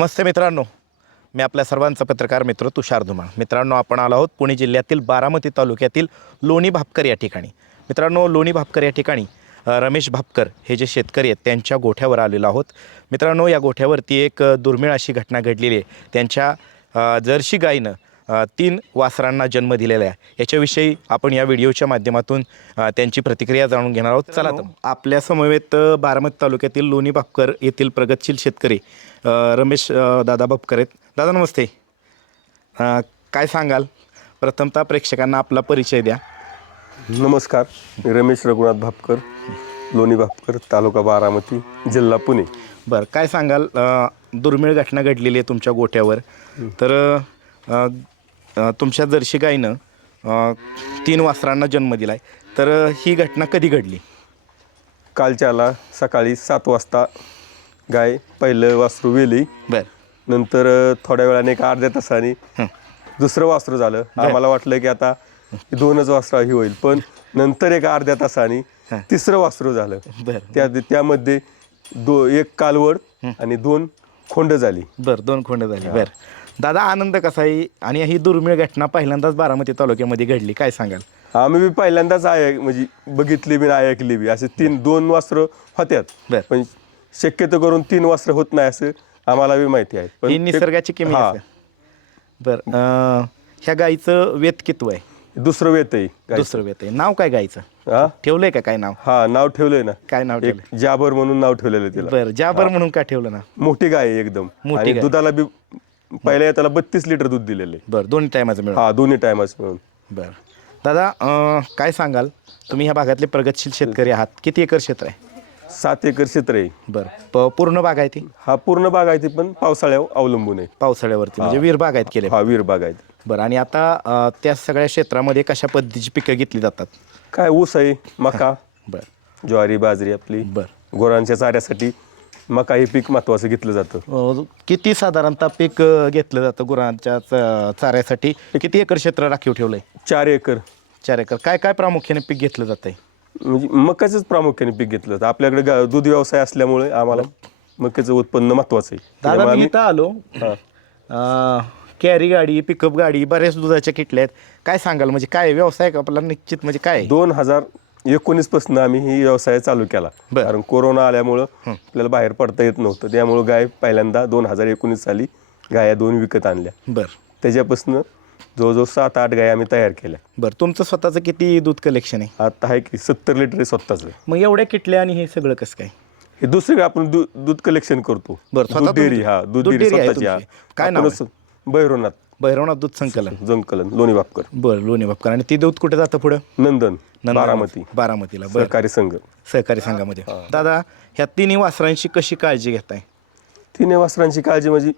नमस्ते मित्रांनो, मी आपल्या सर्वांचा पत्रकार मित्र तुषार धुमाळ. मित्रांनो, आपण आलो आहोत पुणे जिल्ह्यातील बारामती तालुक्यातील लोणी भापकर या ठिकाणी. मित्रांनो, लोणी भापकर या ठिकाणी रमेश भापकर हे जे शेतकरी आहेत त्यांच्या गोठ्यावर आलेलो आहोत. मित्रांनो, या गोठ्यावरती एक दुर्मिळ अशी घटना घडलेली आहे. त्यांच्या जर्सी गाईनं 3 वासरांना जन्म दिलेला आहे. याच्याविषयी आपण या व्हिडिओच्या माध्यमातून त्यांची प्रतिक्रिया जाणून घेणार आहोत. चला तर आपल्या समवेत बारामती तालुक्यातील लोणी भापकर येथील प्रगतशील शेतकरी रमेश दादा भापकर आहेत. दादा नमस्ते. काय सांगाल? प्रथमतः प्रेक्षकांना आपला परिचय द्या. नमस्कार, मी रमेश रघुनाथ भापकर, लोणी भापकर, तालुका बारामती, जिल्हा पुणे. बरं, काय सांगाल? दुर्मिळ घटना घडलेली आहे तुमच्या गोठ्यावर. तर तुमच्या जर्सी गाईनं 3 वासरांना जन्म दिला आहे. तर ही घटना कधी घडली? कालच्याला सकाळी 7 वाजता गाय पहिलं वासरू वेली. बरं. नंतर थोड्या वेळाने एक अर्ध्या तासाने दुसरं वासरू झालं. आम्हाला वाटलं की आता 2च वासरा ही होईल, पण नंतर एक अर्ध्या तासाने तिसरं वासरू झालं. बरं. त्यामध्ये 1 कालवड आणि 2 खोंड झाली. बरं, 2 खोंड झाली. बरं दादा, आनंद कसा आहे? आणि ही दुर्मिळ घटना पहिल्यांदाच बारामती तालुक्यामध्ये घडली, काय सांगाल? आम्ही पहिल्यांदाच म्हणजे बघितली बी ऐकली बी. असे 2 वासरं होत्यात, पण शक्यतो करून 3 वासरं होत नाही असं आम्हाला बी माहिती आहे. ही निसर्गाची किमया आहे. बरं, ह्या गाईचं वेत कितवं आहे? दुसरं वेत आहे. दुसरं वेत आहे. नाव काय गाईचं ठेवलंय का? काय नाव? नाव ठेवलंय ना. काय नाव ठेवलंय? जाबर म्हणून नाव ठेवलेलं तिला. बरं, जाबर म्हणून का ठेवलं ना? मोठी गाय आहे एकदम. मोठी गाय. दुधाला बी पहिल्या त्याला 32 लिटर दूध दिलेलं आहे. बरं, दोन्ही टायमाचं मिळून? दोन्ही टायमाच मिळून. बरं दादा, काय सांगाल? तुम्ही ह्या भागातले प्रगतशील शेतकरी आहात. किती एकर क्षेत्र आहे? 7 एकर क्षेत्र आहे. बरं, पूर्ण बाग आहे ती? पूर्ण बाग आहे ती, पण पावसाळ्यावर अवलंबून आहे. पावसाळ्यावरती म्हणजे वीर बाग आहेत केले? वीर बाग आहेत. बरं, आणि आता त्या सगळ्या क्षेत्रामध्ये कशा पद्धतीची पिकं घेतली जातात? काय ऊस आहे, मका, बरं, ज्वारी, बाजरी आपली. बरं. गुरांच्या चाऱ्यासाठी मका हे पीक महत्वाचं घेतलं जातं. किती साधारणतः पीक घेतलं जातं गुरांच्या चाऱ्यासाठी? किती एकर क्षेत्र राखीव ठेवलंय? 4 एकर. 4 एकर. काय काय प्रामुख्याने पीक घेतलं जातंय? म्हणजे मकाचंच प्रामुख्याने पीक घेतलं जातं. आपल्याकडे दूध व्यवसाय असल्यामुळे आम्हाला मक्याचं उत्पन्न महत्वाचं आहे. दादा, मी इथं आलो, कॅरी गाडी, पिकअप गाडी, बऱ्याच दुधाच्या किटल्या आहेत. काय सांगाल? म्हणजे काय व्यवसाय का आपला निश्चित? म्हणजे काय 2019 पासून आम्ही ही व्यवसाय चालू केला. कारण कोरोना आल्यामुळं आपल्याला बाहेर पडता येत नव्हतं. त्यामुळं गाय पहिल्यांदा 2019 साली गाया 2 विकत आणल्या. बरं. त्याच्यापासून जवळजवळ 7-8 गाय आम्ही तयार केल्या. बरं, तुमचं स्वतःचं किती दूध कलेक्शन आहे? आता आहे की 70 लिटर आहे स्वतःच. मग एवढ्या किटल्या आणि हे सगळं कसं काय? हे दुसरी आपण दूध कलेक्शन करतो. बरं, दूध डेअरी. दूध डेअरी स्वतःची. काय नाव? भैरवनाथ. भैरवनाथ दूध संकलन, लोणी भापकर. बरं, लोणी भापकर. आणि ती दूध कुठे जातं पुढं? नंदन, बारामतीला. सहकारी संघ. सहकारी संघामध्ये. दादा, ह्या 3 वासरांची कशी काळजी घेताय? 3 वासरांची काळजी म्हणजे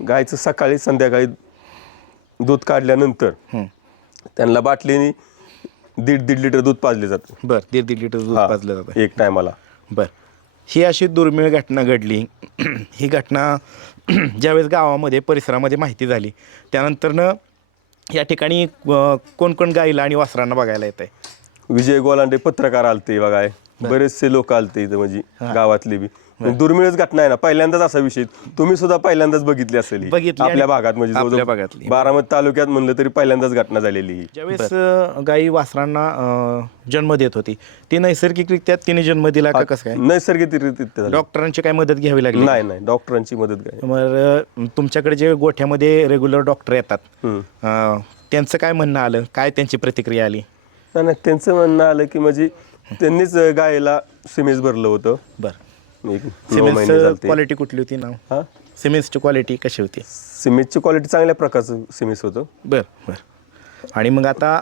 गायचं सकाळी संध्याकाळी दूध काढल्यानंतर त्यांना बाटलीने 1.5 लिटर दूध पाजले जातं. बरं, 1.5 लिटर दूध पाजलं जातं एक टायमाला. बरं, ही अशी दुर्मिळ घटना घडली. ही घटना ज्यावेळेस गावामध्ये परिसरामध्ये माहिती झाली त्यानंतरनं या ठिकाणी कोण कोण गाईला आणि वासरांना बघायला येत आहे? विजय गोलांडे पत्रकार आलते बघाय, बरेचसे लोक आलते इथं, म्हणजे गावातले बी. दुर्मिळच घटना आहे ना, पहिल्यांदाच असा विषय तुम्ही सुद्धा पहिल्यांदाच बघितली असेल आपल्या भागात. म्हणजे बारामती तालुक्यात म्हणलं तरी पहिल्यांदाच घटना झालेली. ज्यावेळेस गाई वासरांना जन्म देत होती ती नैसर्गिकरित्या तिने जन्म दिला का कसं काय? नैसर्गिकरित्या. डॉक्टरांची काय मदत घ्यावी लागली? नाही, डॉक्टरांची मदत काय. मग तुमच्याकडे जे गोठ्यामध्ये रेग्युलर डॉक्टर येतात त्यांचं काय म्हणणं आलं? काय त्यांची प्रतिक्रिया आली? नाही, त्यांचं म्हणणं आलं की म्हणजे त्यांनीच गायला सिमेंट भरलं होतं. बरं, 9 महिने झाले. क्वालिटी कुठली होती? नाव सिमेंटची क्वालिटी कशी होती? सिमेंटची क्वालिटी चांगल्या प्रकारचं सिमेंट होतं. बरं. आणि मग आता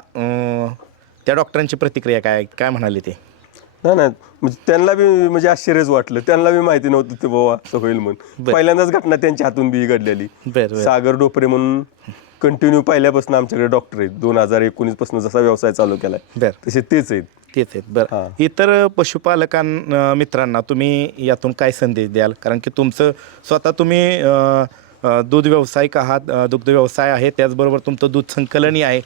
त्या डॉक्टरांची प्रतिक्रिया काय म्हणाली ते? नाही, म्हणजे त्यांना बी म्हणजे आश्चर्यच वाटलं. त्यांना बी माहिती नव्हतं ते बाबा असं होईल म्हणून. पहिल्यांदाच घटना त्यांच्या हातून बी घडलेली. सागर डोपरे म्हणून कंटिन्यू पहिल्यापासून आमच्याकडे डॉक्टर आहेत. 2019 पासून जसा व्यवसाय चालू केलाय तसे तेच आहेत. बरं, इतर पशुपालकां मित्रांना तुम्ही यातून काय संदेश द्याल? कारण की तुमचं स्वतः तुम्ही दूध व्यावसायिक आहात, दुग्ध व्यवसाय आहे, त्याचबरोबर तुमचं दूध संकलनही आहे.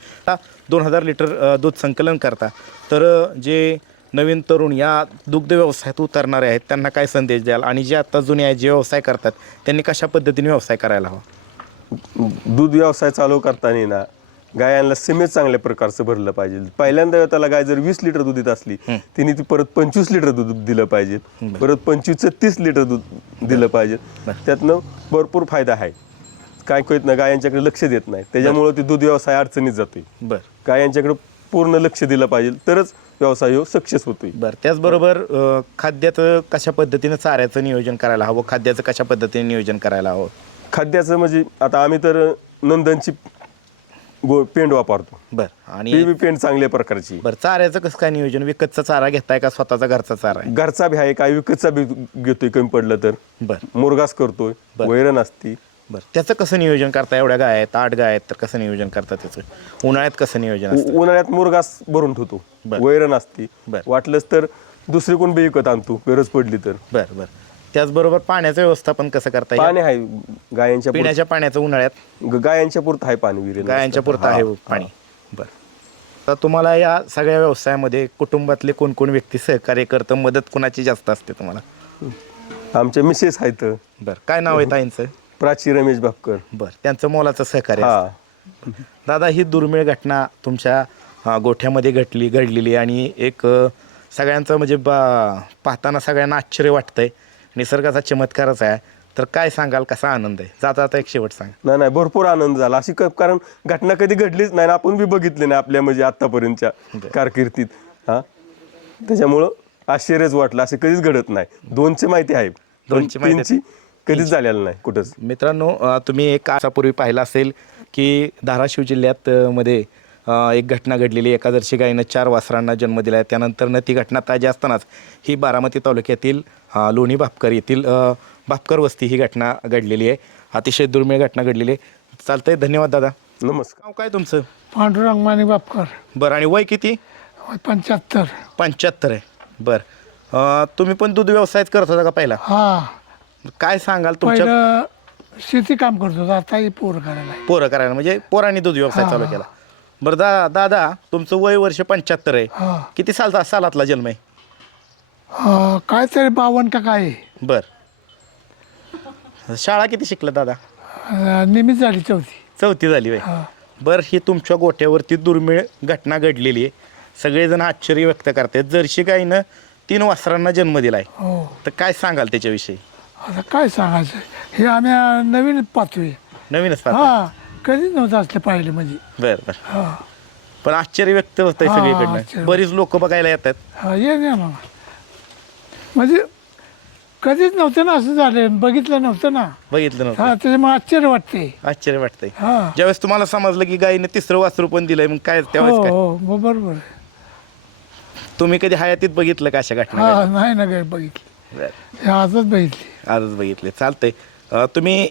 2000 लिटर दूध संकलन करता. तर जे नवीन तरुण या दुग्ध व्यवसायात उतरणारे आहेत त्यांना काय संदेश द्याल, आणि जे आता जुने आहेत जे व्यवसाय करतात त्यांनी कशा पद्धतीने व्यवसाय करायला हवा? दूध व्यवसाय चालू करताना ना गायांना सिमेंट चांगल्या प्रकारचं भरलं पाहिजे. पहिल्यांदा त्याला गाय जर 20 लिटर दूध देत असली तिने ती परत 25 लिटर दूध दिलं पाहिजे, परत 25 ते 30 लिटर दूध दिलं पाहिजे. त्यातनं भरपूर फायदा आहे. काय कळत ना गायांच्याकडे लक्ष देत नाही, त्याच्यामुळे ती दूध व्यवसाय अडचणीत जातोय. गायांच्याकडे पूर्ण लक्ष दिलं पाहिजे तरच व्यवसाय सक्सेस होतोय. त्याचबरोबर खाद्याचं कशा पद्धतीनं चाऱ्याचं नियोजन करायला हवं, खाद्याचं कशा पद्धतीने नियोजन करायला हवं? खाद्याचं म्हणजे आता आम्ही तर नंदनची पेंड वापरतो. आणि पेंड चांगल्या प्रकारची. चाऱ्याचं कसं काय नियोजन? विकतचा चारा घेताय का स्वतःचा घरचा चारा आहे? घरचा बी आहे, काय विकतचा बी घेतोय कमी पडलं तर. मुरगास करतोय, वैरण असती. त्याचं कसं नियोजन करता? एवढ्या गाय आहेत, 8 गाय आहेत, तर कसं नियोजन करता त्याचं? उन्हाळ्यात कसं नियोजन असतं? उन्हाळ्यात मुरगास भरून ठेवतो, वैरण असती. वाटलंच तर दुसरी कोण बी विकत आणतो गरज पडली तर. त्याचबरोबर पाण्याचं व्यवस्थापन कसं करता? पाणी आहे गायांच्या पिण्याच्या पाण्याचं उन्हाळ्यात गायांच्या पुरतं आहे पाणी, विहिरीला गायांच्या पुरतं आहे पाणी. तर तुम्हाला या सगळ्या व्यवसायामध्ये कुटुंबातले कोण कोण व्यक्ती सहकार्य करतं, मदत कोणाची जास्त असते तुम्हाला? आमच्या मिसेस आहेत. काय नाव आहे ताईंचं? प्राची रमेश भापकर. त्यांचं मोलाचं सहकार्य. दादा, ही दुर्मिळ घटना तुमच्या गोठ्यामध्ये घडलेली आणि एक सगळ्यांचं म्हणजे पाहताना सगळ्यांना आश्चर्य वाटतंय. निसर्गाचा चमत्कारच आहे. तर काय सांगाल, कसा आनंद आहे? जाता एक शेवट सांगा. नाही भरपूर आनंद झाला. अशी कारण घटना कधी घडलीच नाही, आपण बी बघितली नाही आपल्या म्हणजे आतापर्यंतच्या कारकिर्दीत. त्याच्यामुळं आश्चर्यच वाटलं. असे कधीच घडत नाही. 2ची माहिती आहे, 2ची कधीच झालेलं नाही कुठंच. मित्रांनो, तुम्ही एक आतापूर्वी पाहिलं असेल की धाराशिव जिल्ह्यात मध्ये एक घटना घडलेली. एकादशी गायीनं 4 वासरांना जन्म दिला आहे. त्यानंतरनं ती घटना ताजी असतानाच ही बारामती तालुक्यातील लोणी भापकर येथील भापकर वस्ती ही घटना घडलेली आहे. अतिशय दुर्मिळ घटना घडलेली आहे. चालतंय, धन्यवाद दादा. नमस्कार. नाव काय तुमचं? पांडुरंग माने भापकर. आणि वय किती? 75 आहे. तुम्ही पण दूध व्यवसायच करत होता का पहिला? काय सांगाल तुमच्या? पहिलं शेती काम करतो, आता पोरं करायला म्हणजे पोरांनी दूध व्यवसाय चालू केला. दादा, तुमचं वय वर्ष 75 आहे. किती सालातला जन्म आहे? काय तरी 52 का काय. शाळा किती शिकला दादा? निमित्त झाली 4थी झाली वय. ही तुमच्या गोठ्यावरती दुर्मिळ घटना घडलेली आहे. सगळेजण आश्चर्य व्यक्त करतात. जर्सी गाईनं 3 वासरांना जन्म दिलाय. तर काय सांगाल त्याच्याविषयी? आता काय सांगायचं, हे आम्ही नवीनच पाहतोय. नवीनच कधीच नव्हतं असलं पाहिलं म्हणजे. पण आश्चर्य व्यक्त होत आहे सगळीकडनं. बरीच लोक बघायला येतात. म्हणजे कधीच नव्हतं ना असं झालं, बघितलं नव्हतं. त्याच्यामुळे आश्चर्य वाटतंय. ज्यावेळेस तुम्हाला समजलं की गायीने 3रं वासरू पण दिलंय, मग काय त्यावेळेस काय? बरोबर. तुम्ही कधी हयातीत बघितलं का अशा घटना? नाही ना, काय बघितली, आजच बघितली. चालतंय. तुम्ही